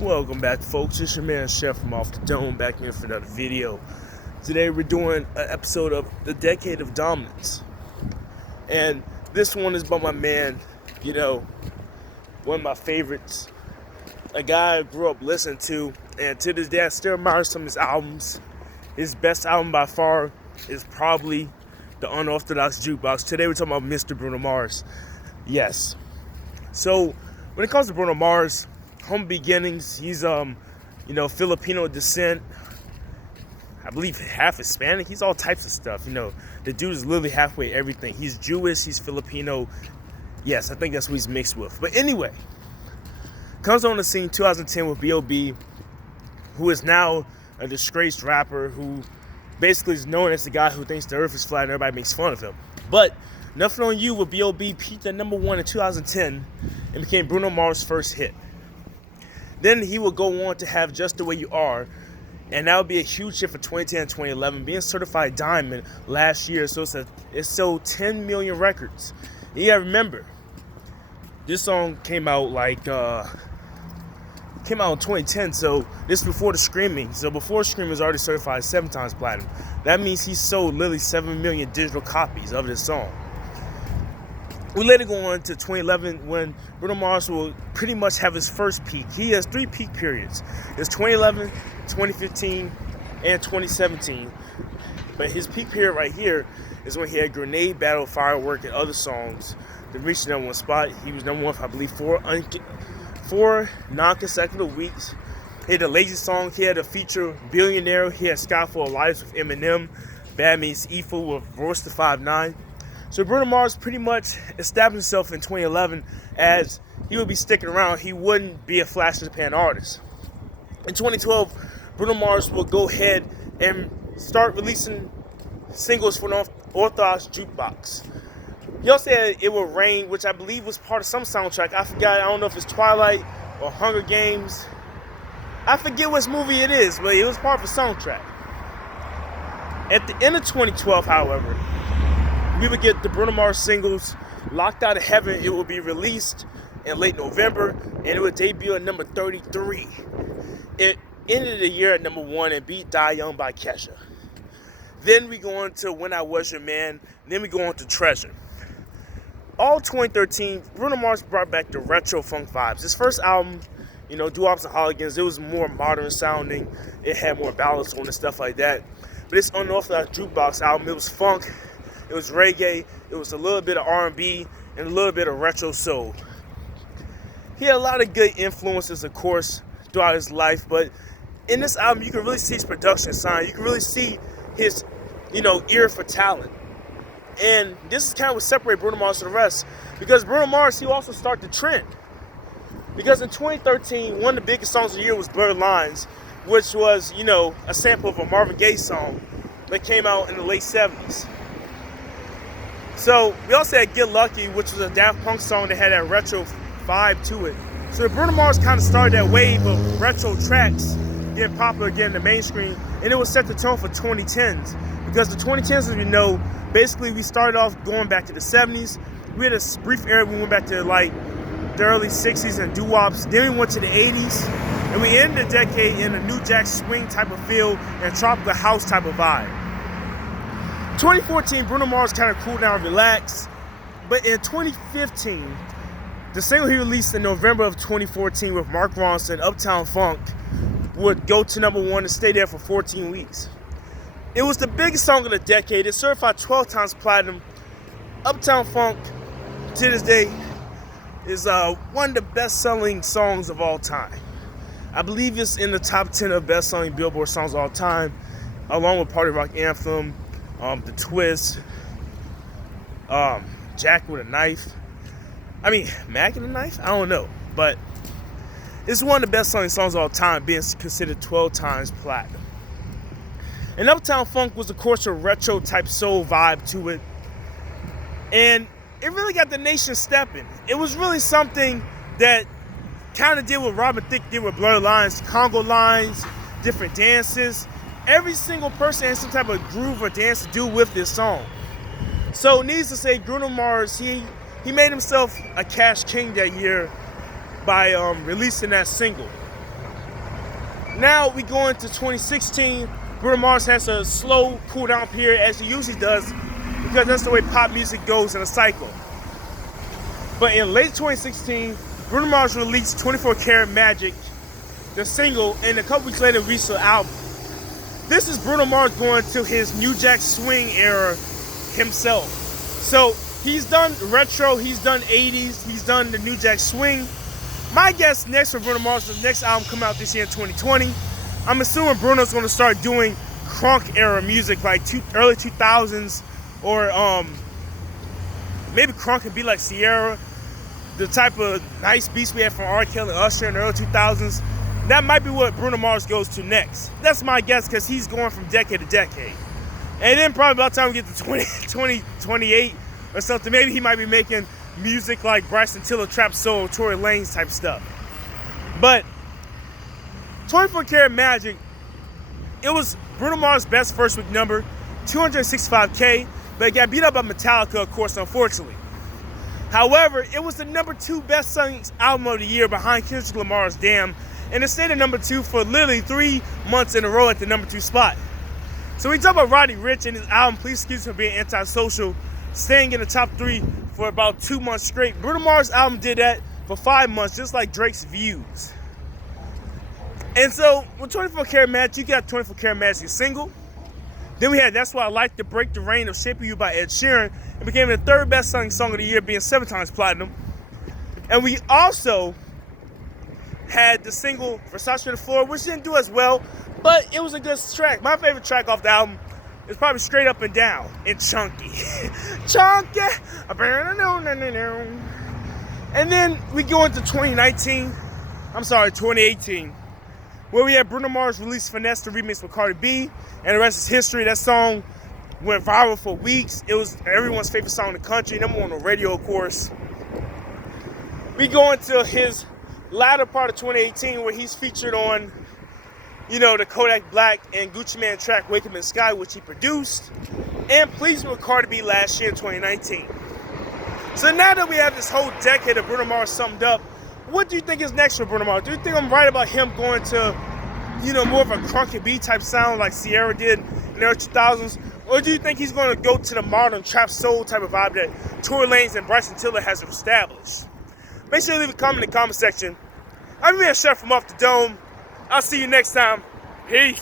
Welcome back, folks. It's your man Chef from Off the Dome back here for another video. Today we're doing an episode of The Decade of Dominance. And this one is by my man, one of my favorites. A guy I grew up listening to, and to this day I still admire some of his albums. His best album by far is probably The Unorthodox Jukebox. Today we're talking about Mr. Bruno Mars. Yes. So, when it comes to Bruno Mars, humble beginnings. He's Filipino descent. I believe half Hispanic. He's all types of stuff. The dude is literally halfway everything. He's Jewish. He's Filipino. Yes, I think that's what he's mixed with. But anyway, comes on the scene 2010 with B.O.B., who is now a disgraced rapper who basically is known as the guy who thinks the earth is flat and everybody makes fun of him. But Nothing on You with B.O.B. peaked at number 1 in 2010 and became Bruno Mars' first hit. Then he will go on to have Just the Way You Are, and that would be a huge hit for 2010 and 2011, being certified diamond last year. So it sold 10 million records. And you gotta remember, this song came out in 2010, so this is before the Screaming. So before Screaming was already certified 7 times platinum. That means he sold literally 7 million digital copies of this song. We later go on to 2011 when Bruno Mars will pretty much have his first peak. He has 3 peak periods. It's 2011, 2015, and 2017. But his peak period right here is when he had Grenade, Battle, Firework, and other songs that reached the number 1 spot. He was number 1 for, I believe, 4 non-consecutive weeks. He had a Lazy Song. He had a feature Billionaire. He had Sky Full of Lives with Eminem. Bad Meets Evil with Royce da 5'9". So Bruno Mars pretty much established himself in 2011 as he would be sticking around. He wouldn't be a flash in the pan artist. In 2012, Bruno Mars will go ahead and start releasing singles for the Orthodox Jukebox. He also had It Will Rain, which I believe was part of some soundtrack. I forgot. I don't know if it's Twilight or Hunger Games. I forget which movie it is, but it was part of the soundtrack. At the end of 2012, however, we would get the Bruno Mars singles Locked Out of Heaven. It will be released in late November, and it would debut at number 33. It ended the year at number 1 and beat Die Young by Kesha. Then we go on to When I Was Your Man. Then we go on to Treasure. All 2013, Bruno Mars brought back the retro funk vibes. His first album, Doo-Wops and Hooligans, it was more modern sounding. It had more ballads on and stuff like that. But this Unorthodox Jukebox album, it was funk. It was reggae, it was a little bit of R&B, and a little bit of retro soul. He had a lot of good influences, of course, throughout his life, but in this album, you can really see his production side. You can really see his, ear for talent. And this is kind of what separates Bruno Mars from the rest, because Bruno Mars, he also started the trend. Because in 2013, one of the biggest songs of the year was Blurred Lines, which was, a sample of a Marvin Gaye song that came out in the late 70s. So we also had Get Lucky, which was a Daft Punk song that had that retro vibe to it. So Bruno Mars kind of started that wave of retro tracks getting popular again in the mainstream, and it would set the tone for 2010s. Because the 2010s, as we know, basically we started off going back to the 70s. We had a brief era, we went back to the early 60s and doo-wops. Then we went to the 80s, and we ended the decade in a New Jack Swing type of feel and tropical house type of vibe. 2014, Bruno Mars kind of cooled down and relaxed. But in 2015, the single he released in November of 2014 with Mark Ronson, Uptown Funk, would go to number 1 and stay there for 14 weeks. It was the biggest song of the decade. It certified 12 times platinum. Uptown Funk, to this day, is one of the best-selling songs of all time. I believe it's in the top 10 of best-selling Billboard songs of all time, along with Party Rock Anthem, The Twist, Jack with a Knife. Mac with a Knife? I don't know. But it's one of the best-selling songs of all time, being considered 12 times platinum. And Uptown Funk was, of course, a retro-type soul vibe to it. And it really got the nation stepping. It was really something that kind of did what Robin Thicke did with Blurred Lines, Congo lines, different dances. Every single person has some type of groove or dance to do with this song. So needless to say, Bruno Mars, he made himself a cash king that year by releasing that single. Now we go into 2016. Bruno Mars has a slow cool down period as he usually does because that's the way pop music goes in a cycle. But in late 2016, Bruno Mars released 24 Karat Magic, the single, and a couple weeks later released an album. This is Bruno Mars going to his New Jack Swing era himself. So he's done retro, he's done 80s, he's done the New Jack Swing. My guess next for Bruno Mars, the next album come out this year in 2020. I'm assuming Bruno's going to start doing crunk era music like early 2000s, or maybe crunk can be like Sierra, the type of nice beats we had from R. Kelly and Usher in the early 2000s. That might be what Bruno Mars goes to next. That's my guess because he's going from decade to decade. And then probably by the time we get to 2028 or something, maybe he might be making music like Bryson Tiller, Trap Soul, Tory Lanez type stuff. But 24 Karat Magic, it was Bruno Mars' best first week number, 265K, but it got beat up by Metallica, of course, unfortunately. However, it was the number 2 best-selling album of the year behind Kendrick Lamar's Damn, and it stayed at number 2 for literally 3 months in a row at the number 2 spot. So we talk about Roddy Ricch and his album, Please Excuse Me for Being Antisocial, staying in the top 3 for about 2 months straight. Bruno Mars' album did that for 5 months, just like Drake's Views. And so with 24 Karat Magic, you got 24 Karat Magic single. Then we had That's Why I Like to Break the Reign of Shape of You by Ed Sheeran. It became the 3rd best-selling song of the year, being 7 times platinum. And we also had the single Versace to the Floor, which didn't do as well, but it was a good track. My favorite track off the album is probably Straight Up and Down and Chunky. Chunky! And then we go into 2018, where we had Bruno Mars release Finesse, the remix with Cardi B, and the rest is history. That song went viral for weeks. It was everyone's favorite song in the country, number 1 on the radio, of course. We go into his latter part of 2018 where he's featured on, the Kodak Black and Gucci Mane track Wake Up in the Sky, which he produced, and Please Me with Cardi B last year in 2019. So now that we have this whole decade of Bruno Mars summed up, what do you think is next for Bruno Mars? Do you think I'm right about him going to, more of a crunky beat type sound like Sierra did in the early 2000s? Or do you think he's going to go to the modern trap soul type of vibe that Tory Lanez and Bryson Tiller has established? Make sure you leave a comment in the comment section. I'm your man, Chef from Off the Dome. I'll see you next time. Peace.